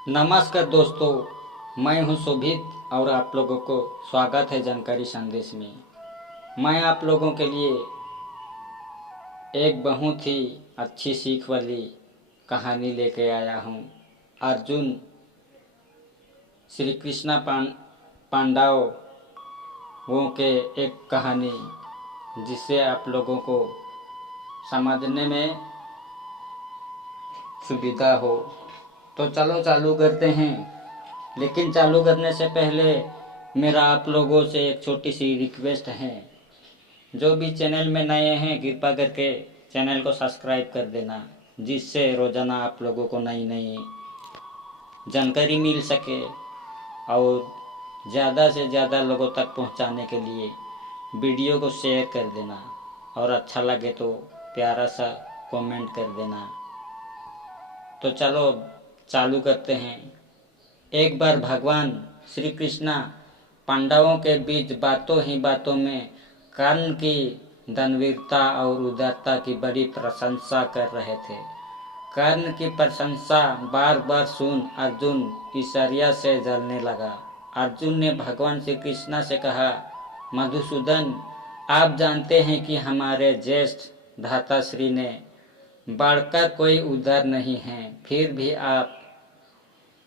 नमस्कार दोस्तों, मैं हूं शोभित और आप लोगों को स्वागत है जानकारी संदेश में। मैं आप लोगों के लिए एक बहुत ही अच्छी सीख वाली कहानी लेके आया हूं। अर्जुन श्री कृष्ण पांडवों के एक कहानी, जिससे आप लोगों को समझने में सुविधा हो। तो चलो चालू करते हैं। लेकिन चालू करने से पहले मेरा आप लोगों से एक छोटी सी रिक्वेस्ट है। जो भी चैनल में नए हैं, कृपा करके चैनल को सब्सक्राइब कर देना, जिससे रोज़ाना आप लोगों को नई नई जानकारी मिल सके और ज़्यादा से ज़्यादा लोगों तक पहुंचाने के लिए वीडियो को शेयर कर देना और अच्छा लगे तो प्यारा सा कमेंट कर देना। तो चलो चालू करते हैं। एक बार भगवान श्री कृष्ण पांडवों के बीच बातों ही बातों में कर्ण की दानवीरता और उदारता की बड़ी प्रशंसा कर रहे थे। कर्ण की प्रशंसा बार बार सुन अर्जुन ईर्ष्या से जलने लगा। अर्जुन ने भगवान श्री कृष्ण से कहा, मधुसूदन, आप जानते हैं कि हमारे ज्येष्ठ भ्राताश्री ने बढ़कर कोई उदार नहीं है, फिर भी आप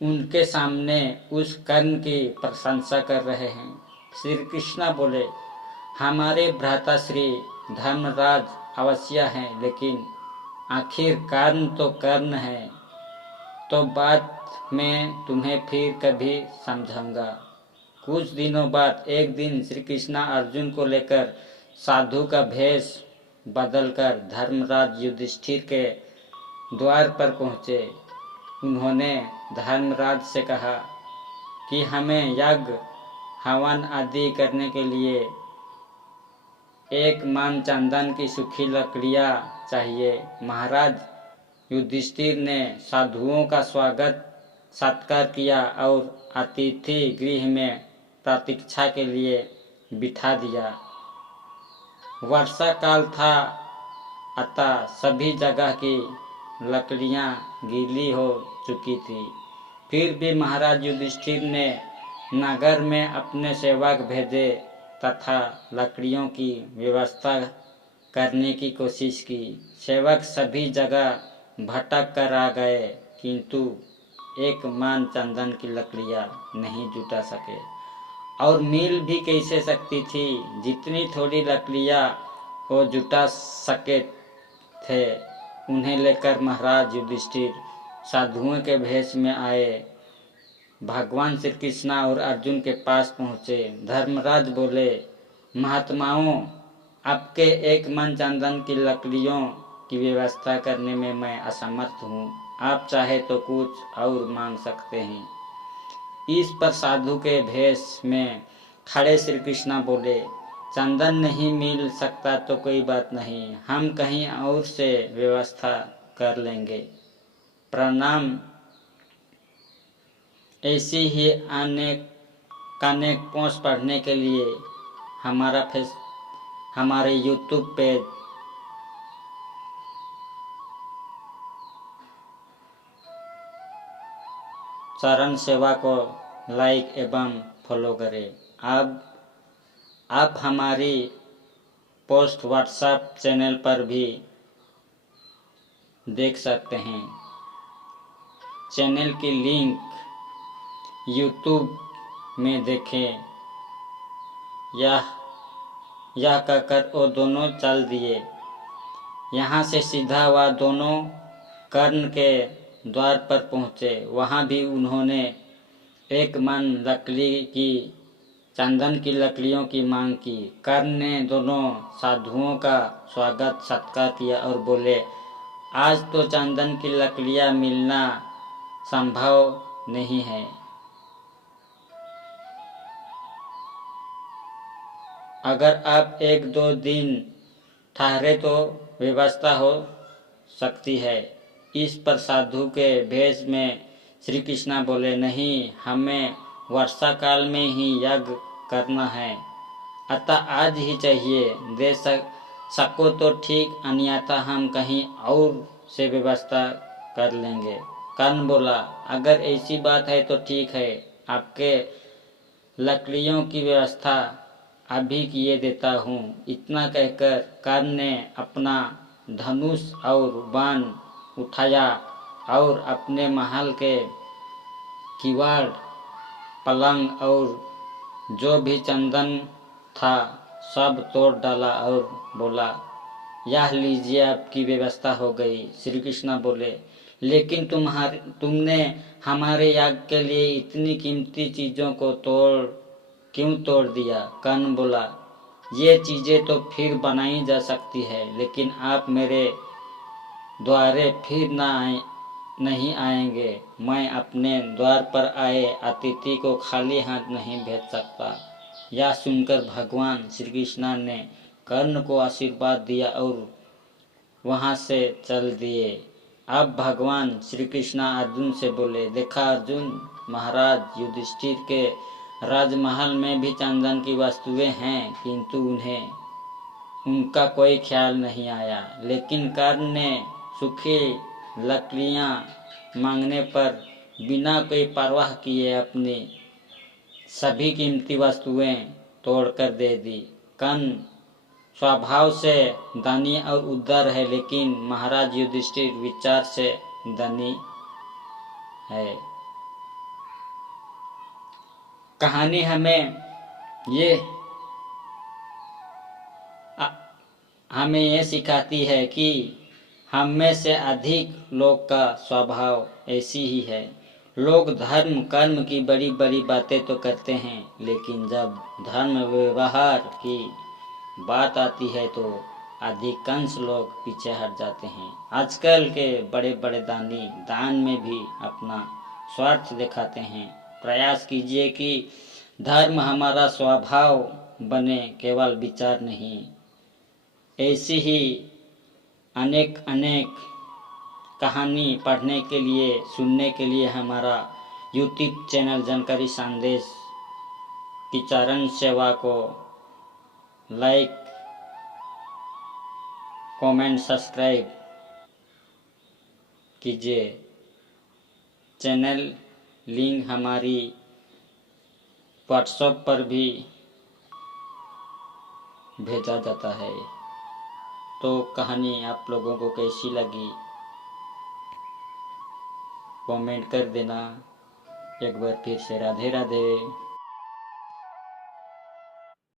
उनके सामने उस कर्ण की प्रशंसा कर रहे हैं। श्री कृष्ण बोले, हमारे भ्राताश्री धर्मराज अवश्य हैं, लेकिन आखिर कर्ण तो कर्ण है। तो बात मैं तुम्हें फिर कभी समझाऊंगा। कुछ दिनों बाद एक दिन श्री कृष्ण अर्जुन को लेकर साधु का भेष बदलकर धर्मराज युधिष्ठिर के द्वार पर पहुँचे। उन्होंने धर्मराज से कहा कि हमें यज्ञ हवन आदि करने के लिए एक मन चंदन की सूखी लकड़ियाँ चाहिए। महाराज युधिष्ठिर ने साधुओं का स्वागत सत्कार किया और अतिथि गृह में प्रतीक्षा के लिए बिठा दिया। वर्षा काल था, अतः सभी जगह की लकड़ियां गीली हो चुकी थी। फिर भी महाराज युधिष्ठिर ने नगर में अपने सेवक भेजे तथा लकड़ियों की व्यवस्था करने की कोशिश की। सेवक सभी जगह भटक कर आ गए, किंतु एक मन चंदन की लकड़ियां नहीं जुटा सके। और मिल भी कैसे सकती थी, जितनी थोड़ी लकड़ियां वो जुटा सके थे। उन्हें लेकर महाराज युधिष्ठिर साधुओं के भेष में आए। भगवान श्री कृष्ण और अर्जुन के पास पहुँचे। धर्मराज बोले, महात्माओं, आपके एक मन चंदन की लकड़ियों की व्यवस्था करने में मैं असमर्थ हूँ। आप चाहे तो कुछ और मांग सकते हैं। इस पर साधु के भेष में खड़े श्री कृष्ण बोले, चंदन नहीं मिल सकता तो कोई बात नहीं, हम कहीं और से व्यवस्था कर लेंगे। प्रणाम। ऐसी ही अनेक पोस्ट पढ़ने के लिए हमारे यूट्यूब पेज चरण सेवा को लाइक एवं फॉलो करें। अब आप हमारी पोस्ट व्हाट्सएप चैनल पर भी देख सकते हैं। चैनल की लिंक यूट्यूब में देखें। यह कहकर वो दोनों चल दिए। यहाँ से सीधा वह दोनों कर्ण के द्वार पर पहुँचे। वहाँ भी उन्होंने एक मन लकड़ी की चंदन की लकड़ियों की मांग की। कर्ण ने दोनों साधुओं का स्वागत सत्कार किया और बोले, आज तो चंदन की लकड़ियाँ मिलना संभव नहीं है। अगर आप एक दो दिन ठहरे तो व्यवस्था हो सकती है। इस पर साधु के भेष में श्री कृष्ण बोले, नहीं, हमें वर्षा काल में ही यज्ञ करना है, अतः आज ही चाहिए। दे सको तो ठीक, अन्यथा हम कहीं और से व्यवस्था कर लेंगे। कर्ण बोला, अगर ऐसी बात है तो ठीक है, आपके लकड़ियों की व्यवस्था अभी किए देता हूँ। इतना कहकर कर्ण ने अपना धनुष और बाण उठाया और अपने महल के किवाड़, पलंग और जो भी चंदन था सब तोड़ डाला और बोला, यह लीजिए, आपकी व्यवस्था हो गई। श्री कृष्ण बोले, लेकिन तुमने हमारे याग के लिए इतनी कीमती चीज़ों को क्यों तोड़ दिया? कर्ण बोला, ये चीज़ें तो फिर बनाई जा सकती है, लेकिन आप मेरे द्वारे फिर नहीं आएंगे। मैं अपने द्वार पर आए अतिथि को खाली हाथ नहीं भेज सकता। यह सुनकर भगवान श्री कृष्ण ने कर्ण को आशीर्वाद दिया और वहाँ से चल दिए। अब भगवान श्री कृष्ण अर्जुन से बोले, देखा अर्जुन, महाराज युधिष्ठिर के राजमहल में भी चंदन की वस्तुएं हैं, किंतु उन्हें उनका कोई ख्याल नहीं आया। लेकिन कर्ण ने सूखी लकड़ियाँ मांगने पर बिना कोई परवाह किए अपनी सभी कीमती वस्तुएं तोड़कर दे दी। कर्ण स्वभाव से दानी और उदार है, लेकिन महाराज युधिष्ठिर विचार से दानी है। कहानी हमें ये सिखाती है कि हम में से अधिक लोग का स्वभाव ऐसी ही है। लोग धर्म कर्म की बड़ी बड़ी बातें तो करते हैं, लेकिन जब धर्म व्यवहार की बात आती है तो अधिकांश लोग पीछे हट जाते हैं। आजकल के बड़े बड़े दानी दान में भी अपना स्वार्थ दिखाते हैं। प्रयास कीजिए कि धर्म हमारा स्वभाव बने, केवल विचार नहीं। ऐसी ही अनेक कहानी पढ़ने के लिए, सुनने के लिए हमारा यूट्यूब चैनल जानकारी संदेश की चरण सेवा को लाइक, कमेंट, सब्सक्राइब कीजिए। चैनल लिंक हमारी व्हाट्सएप पर भी भेजा जाता है। तो कहानी आप लोगों को कैसी लगी कमेंट कर देना। एक बार फिर से राधे राधे।